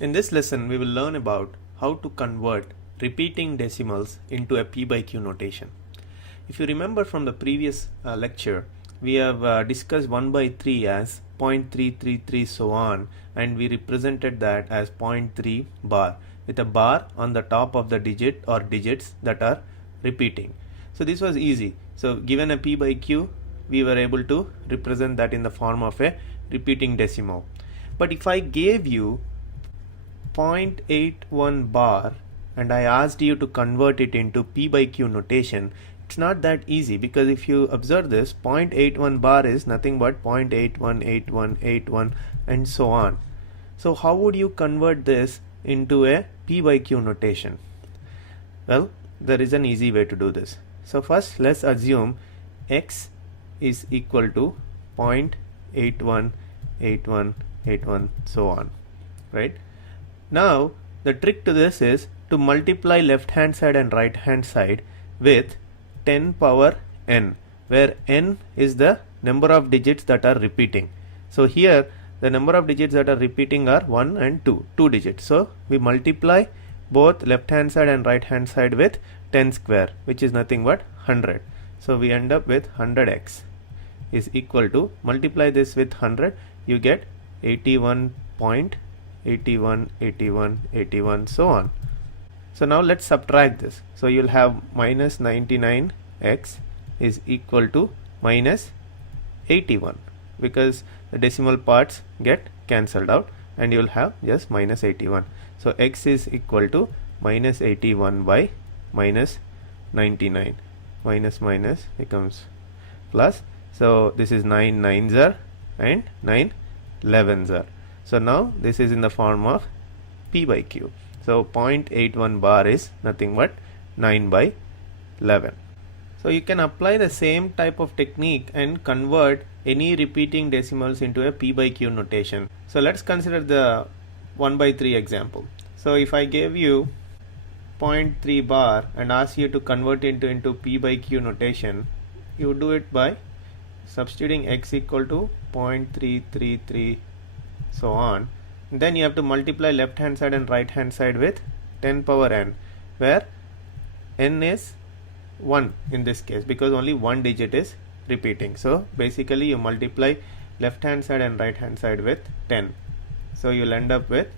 In this lesson, we will learn about how to convert repeating decimals into a p by q notation. If you remember from the previous lecture, we have discussed 1 by 3 as 0.333 so on, and we represented that as 0.3 bar with a bar on the top of the digit or digits that are repeating. So this was easy. So given a p by q, we were able to represent that in the form of a repeating decimal. But if I gave you 0.81 bar and I asked you to convert it into p by q notation, it's not that easy, because if you observe this, 0.81 bar is nothing but 0.818181 and so on. So how would you convert this into a p by q notation? Well, there is an easy way to do this. So first let's assume x is equal to 0.818181 so on, right? Now the trick to this is to multiply left hand side and right hand side with 10 power n, where n is the number of digits that are repeating. So here the number of digits that are repeating are 1 and 2 digits. So we multiply both left hand side and right hand side with 10 square, which is nothing but 100. So we end up with 100x is equal to, multiply this with 100, you get 81.818181 so on. So now let's subtract this. So you'll have minus 99x is equal to minus 81, because the decimal parts get cancelled out and you'll have just minus 81. So x is equal to minus 81 by minus 99. Minus minus becomes plus. So this is 9 9s are and 9 11s are. So now this is in the form of p by q. So 0.81 bar is nothing but 9 by 11. So you can apply the same type of technique and convert any repeating decimals into a p by q notation. So let's consider the 1 by 3 example. So if I gave you 0.3 bar and ask you to convert it into p by q notation, you do it by substituting x equal to 0.333 so on. Then you have to multiply left hand side and right hand side with 10 power n, where n is 1 in this case, because only one digit is repeating. So basically you multiply left hand side and right hand side with 10. So you'll end up with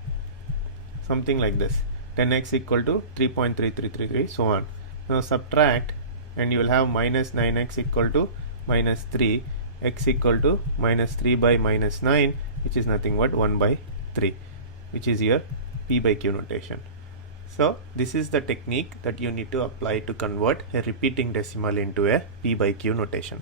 something like this, 10x equal to 3.3333 so on. Now subtract and you will have minus 9x equal to minus 3, x equal to minus 3 by minus 9, which is nothing but 1 by 3, which is your p by q notation. So this is the technique that you need to apply to convert a repeating decimal into a p by q notation.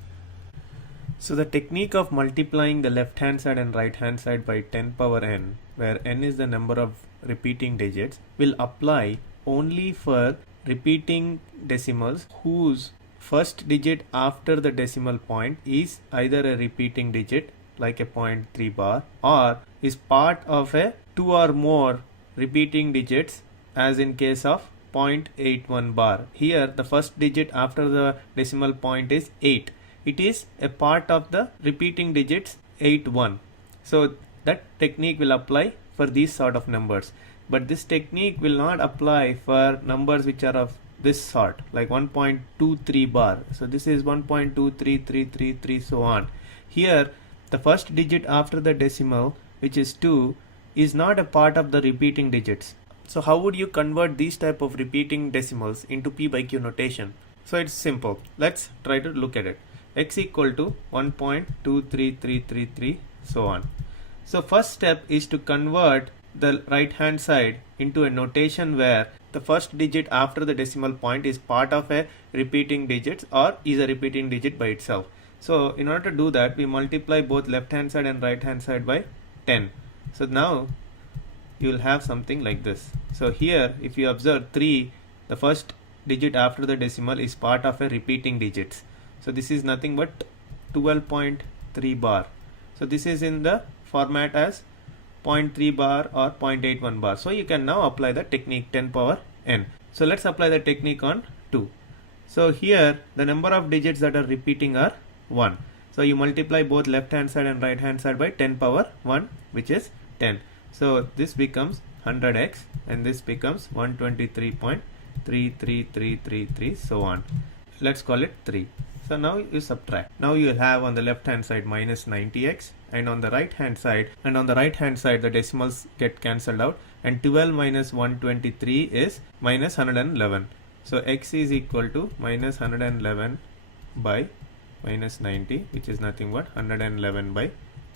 So the technique of multiplying the left hand side and right hand side by 10 power n, where n is the number of repeating digits, will apply only for repeating decimals whose first digit after the decimal point is either a repeating digit like a 0.3 bar, or is part of a 2 or more repeating digits, as in case of 0.81 bar. Here the first digit after the decimal point is 8. It is a part of the repeating digits 81. So that technique will apply for these sort of numbers, but this technique will not apply for numbers which are of this sort, like 1.23 bar. So this is 1.23333 so on. Here the first digit after the decimal, which is 2, is not a part of the repeating digits. So how would you convert these type of repeating decimals into p by q notation? So it's simple. Let's try to look at it. X equal to 1.23333 so on. So first step is to convert the right hand side into a notation where the first digit after the decimal point is part of a repeating digit or is a repeating digit by itself. So in order to do that, we multiply both left hand side and right hand side by 10. So now you will have something like this. So here if you observe 3, the first digit after the decimal is part of a repeating digits. So this is nothing but 12.3 bar. So this is in the format as 0.3 bar or 0.81 bar. So you can now apply the technique 10 power n. So let's apply the technique on 2. So here the number of digits that are repeating are 1. So you multiply both left hand side and right hand side by 10 power 1, which is 10. So this becomes 100x, and this becomes 123.33333, so on. Let's call it 3. So now you subtract. Now you will have on the left hand side minus 90x, and on the right hand side the decimals get cancelled out, and 12 minus 123 is minus 111. So x is equal to minus 111 by minus 90, which is nothing but 111 by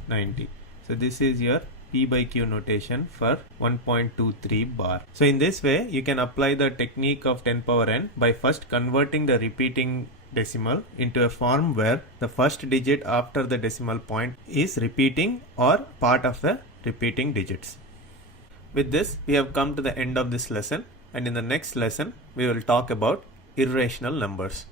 90. So this is your P by Q notation for 1.23 bar. So in this way you can apply the technique of 10 power n by first converting the repeating decimal into a form where the first digit after the decimal point is repeating or part of the repeating digits. With this we have come to the end of this lesson, and in the next lesson we will talk about irrational numbers.